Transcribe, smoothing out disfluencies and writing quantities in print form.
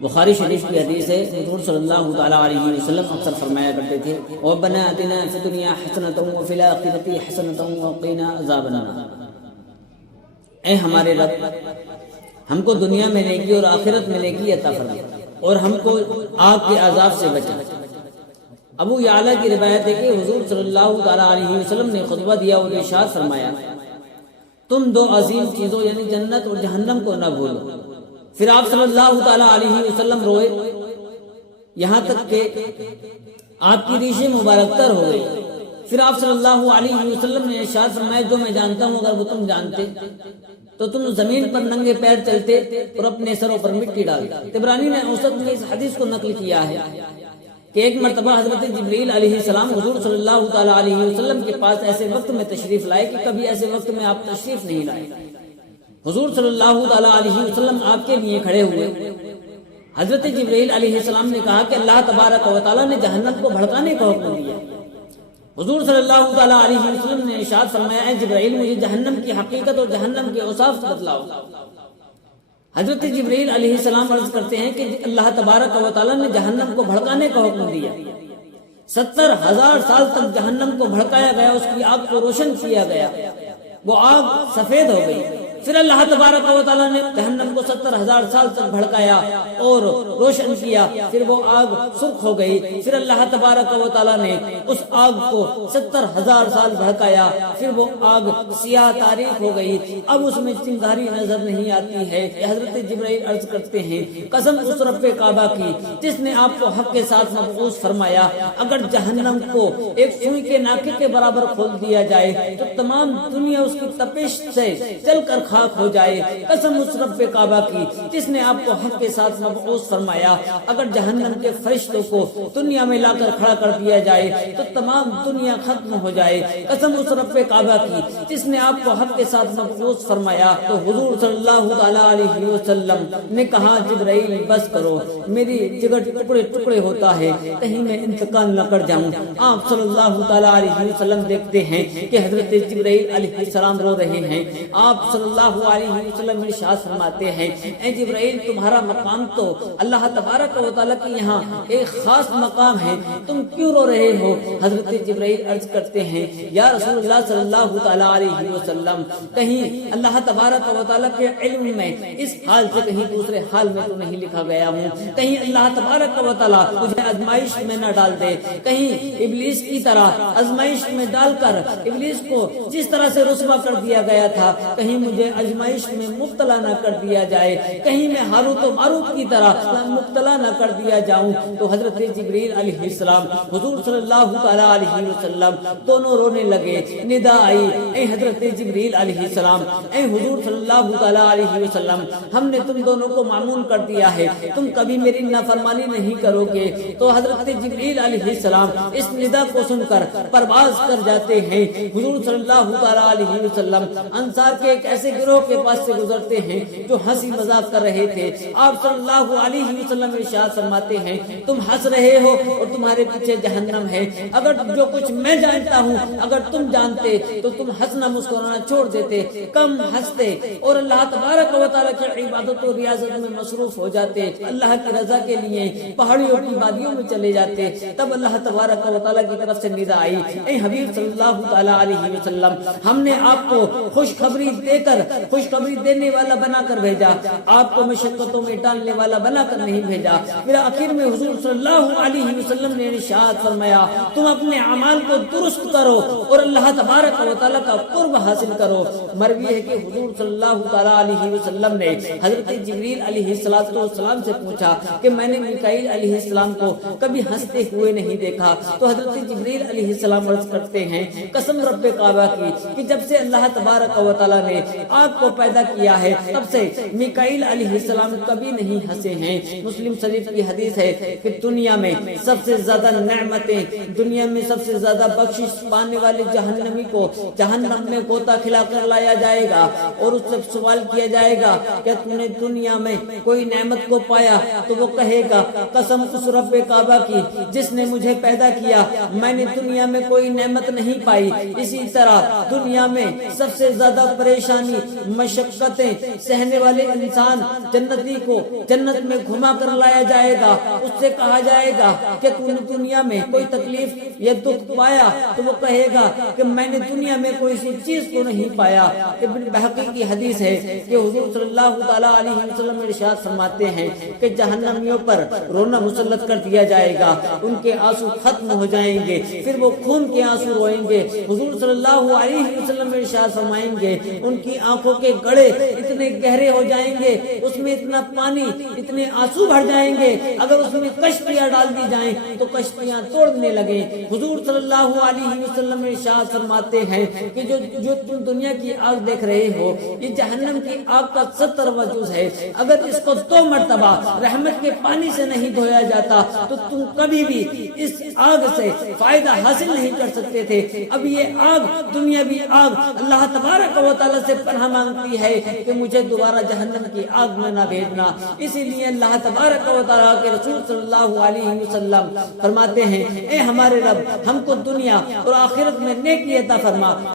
بخاری شریف کی حدیث ہے، حضور صلی اللہ تعالیٰ علیہ وسلم اکثر فرمایا کرتے تھے ربنا آتنا فی الدنیا حسنۃ وفی الآخرۃ حسنۃ وقنا عذاب النار، اے ہمارے رب ہم کو دنیا میں نیکی اور آخرت میں نیکی عطا فرما اور ہم کو آگ کے عذاب سے بچا۔ ابو یعلا کی روایت ہے کہ حضور صلی اللہ تعالیٰ علیہ وسلم نے خطبہ دیا اور ارشاد فرمایا تم دو عظیم چیزوں یعنی جنت اور جہنم کو نہ بھولو۔ پھر آپ صلی اللہ تعالیٰ علیہ وسلم روئے یہاں تک کہ آپ کی ریشیں مبارک تر ہو گئی۔ پھر آپ صلی اللہ علیہ وسلم نے ارشاد فرمایا جو میں جانتا ہوں اگر وہ تم جانتے تو تم زمین پر ننگے پیر چلتے اور اپنے سروں پر مٹی ڈالتے۔ طبرانی نے اوسط میں اس حدیث کو نقل کیا ہے کہ ایک مرتبہ حضرت جبریل علیہ السلام حضور صلی اللہ تعالیٰ علیہ وسلم کے پاس ایسے وقت میں تشریف لائے کہ کبھی ایسے وقت میں آپ تشریف نہیں لائے۔ حضور صلی اللہ تعالیٰ علیہ وسلم آپ کے لیے کھڑے ہوئے۔ حضرت جبریل علیہ السلام نے کہا کہ اللہ تبارک و تعالیٰ نے جہنم کو بھڑکانے کا حکم دیا۔ حضور صلی اللہ تعالیٰ علیہ وسلم نے ارشاد فرمایا اے جبرائیل مجھے جہنم کی حقیقت اور جہنم کے اوصاف بتلاؤ۔ حضرت جبرائیل علیہ السلام عرض کرتے ہیں کہ اللہ تبارک و تعالیٰ نے جہنم کو بھڑکانے کا حکم دیا۔ 70,000 سال تک جہنم کو بھڑکایا گیا، اس کی آگ کو روشن کیا گیا، وہ آگ سفید ہو گئی۔ پھر اللہ تبارک و تعالیٰ نے جہنم کو 70,000 سال تک بھڑکایا اور روشن کیا، پھر وہ آگ سرخ ہو گئی۔ پھر اللہ تبارک و تعالیٰ نے اس آگ کو 70,000 سال بھڑکایا، پھر وہ آگ سیاہ تاریک ہو گئی، اب اس میں چنگاری نظر نہیں آتی ہے۔ حضرت جبرائیل عرض کرتے ہیں قسم اس رب کعبہ کی جس نے آپ کو حق کے ساتھ مبعوث فرمایا، اگر جہنم کو ایک سوئی کے ناکے کے برابر کھول دیا جائے تو تمام دنیا اس کی تپش سے جل کر خاک ہو جائے۔ قسم اس رب کعبہ کی جس نے آپ کو حق کے ساتھ مبعوث فرمایا، اگر جہنم کے فرشتوں کو دنیا میں لا کر کھڑا کر دیا جائے تو تمام دنیا ختم ہو جائے۔ قسم اس رب کعبہ کی جس نے آپ کو حق کے ساتھ مبعوث فرمایا۔ تو حضور صلی اللہ تعالیٰ علیہ وسلم نے کہا جبرائیل بس کرو، میری جگر ٹکڑے ٹکڑے ہوتا ہے، کہیں میں انتقال نہ کر جاؤں۔ آپ صلی اللہ تعالیٰ علیہ وسلم دیکھتے ہیں کہ حضرت جبرائیل علیہ السلام رو رہے ہیں۔ آپ صلی اللہ علیہ وسلم ارشاد فرماتے ہیں اے جبرائیل تمہارا مقام تو اللہ تبارک و تعالیٰ کے یہاں ایک خاص مقام ہے، تم کیوں رو رہے ہو؟ حضرت جبرائیل عرض کرتے ہیں یا رسول اللہ صلی اللہ تعالیٰ علیہ وسلم کہیں اللہ تبارک و تعالیٰ کے علم میں اس حال سے کہیں دوسرے حال میں تو نہیں لکھا گیا ہوں، کہیں اللہ تبارک و تعالیٰ مجھے آزمائش میں نہ ڈال دے، کہیں ابلیس کی طرح آزمائش میں ڈال کر ابلیس کو جس طرح سے رسوا کر دیا گیا تھا کہیں مجھے آزمائش میں مبتلا نہ کر دیا جائے، کہیں میں ہاروت و ماروت کی طرح مبتلا نہ کر دیا جاؤں۔ تو حضرت جبرائیل علیہ السلام حضور صلی اللہ تعالیٰ علیہ وسلم دونوں رونے لگے۔ ندا آئی اے حضرت جبرائیل علیہ السلام، اے حضور صلی اللہ تعالیٰ علیہ وسلم، ہم نے تم دونوں کو معمون کر دیا ہے، تم کبھی میری نافرمانی نہیں کرو گے۔ تو حضرت جبرائیل علیہ السلام اس ندا کو سن کر پرواز کر جاتے ہیں۔ حضور صلی اللہ تعالیٰ علیہ وسلم انصار کے ایک ایسے گروہ کے پاس سے گزرتے ہیں جو ہنسی مذاق کر رہے تھے۔ آپ صلی اللہ علیہ وسلم ارشاد فرماتے ہیں تم ہنس رہے ہو اور تمہارے پیچھے جہنم ہے، اگر جو کچھ میں جانتا ہوں اگر تم جانتے تو تم ہنسنا مسکرانا چھوڑ دیتے، کم ہنستے اور اللہ تبارک و تعالیٰ کی عبادت و ریاضت میں مصروف ہو جاتے، اللہ کی رضا کے لیے پہاڑیوں کی وادیوں میں چلے جاتے۔ تب اللہ تبارک و تعالیٰ کی طرف سے ندا آئی اے حبیب صلی اللہ تعالیٰ علیہ وسلم، ہم نے آپ کو خوشخبری دے کر خوشخبری دینے والا بنا کر بھیجا، آپ کو مشقتوں میں ڈالنے والا بنا کر نہیں بھیجا۔ پھر آخر میں حضور صلی اللہ علیہ وسلم نے ارشاد فرمایا تم اپنے اعمال کو درست کرو اور اللہ تبارک و تعالیٰ کا قرب حاصل کرو۔ مروی ہے کہ حضور صلی اللہ تعالیٰ علیہ وسلم نے حضرت جبرائیل علیہ السلام سے پوچھا کہ میں نے میکائیل علیہ السلام کو کبھی ہنستے ہوئے نہیں دیکھا۔ تو حضرت جبرائیل علیہ السلام عرض کرتے ہیں قسم رب کعبہ کی کہ جب سے اللہ تبارک و تعالیٰ نے آپ کو پیدا کیا ہے تب سے میکائیل علیہ السلام کبھی نہیں ہنسے ہیں۔ مسلم شریف کی حدیث ہے کہ دنیا میں سب سے زیادہ نعمتیں، دنیا میں سب سے زیادہ بخشش پانے والے جہنمی کو جہنم میں غوطہ کھلا کر لایا جائے گا اور اس سے سوال کیا جائے گا کہ تم نے دنیا میں کوئی نعمت کو پایا؟ تو وہ کہے گا قسم اس رب کعبہ کی جس نے مجھے پیدا کیا میں نے دنیا میں کوئی نعمت نہیں پائی۔ اسی طرح دنیا میں سب سے زیادہ پریشانی مشقتیں سہنے والے انسان جنتی کو جنت میں گھما کر لایا جائے گا، اس سے کہا جائے گا کہ تو نے دنیا میں کوئی تکلیف یا دکھ پایا، تو وہ کہے گا کہ میں نے دنیا میں کوئی سی چیز کو نہیں پایا۔ ابن بحقی کی حدیث ہے کہ حضور صلی اللہ تعالیٰ علیہ وسلم ارشاد فرماتے ہیں کہ جہنمیوں پر رونا مسلط کر دیا جائے گا، ان کے آنسو ختم ہو جائیں گے، پھر وہ خون کے آنسو روئیں گے۔ حضور صلی اللہ علیہ وسلم ارشاد فرمائیں گے ان کی آنکھوں کے گڑے اتنے گہرے ہو جائیں گے، اس میں اتنا پانی، اتنے آنسو بھر جائیں گے، اگر اس میں کشتیاں ڈال دی جائیں تو کشتیاں توڑنے لگیں۔ حضور صلی اللہ علیہ وسلم ارشاد فرماتے ہیں کہ جو تم دنیا کی آگ دیکھ رہے ہو، یہ جہنم کی آگ کا 70 وجوز ہے، اگر اس کو 2 مرتبہ رحمت کے پانی سے نہیں دھویا جاتا تو تم کبھی بھی اس آگ سے فائدہ حاصل نہیں کر سکتے تھے۔ اب یہ آگ دنیاوی آگ اللہ تبارک و تعالیٰ سے پناہ مانگتی ہے کہ مجھے دوبارہ جہنم کی آگ میں نہ بھیجنا۔ اسی لیے اللہ تبارک و تعالیٰ کے رسول صلی اللہ علیہ وسلم فرماتے ہیں اے ہمارے رب، ہم کو دنیا اور آخرت میں نیکی عطا فرما۔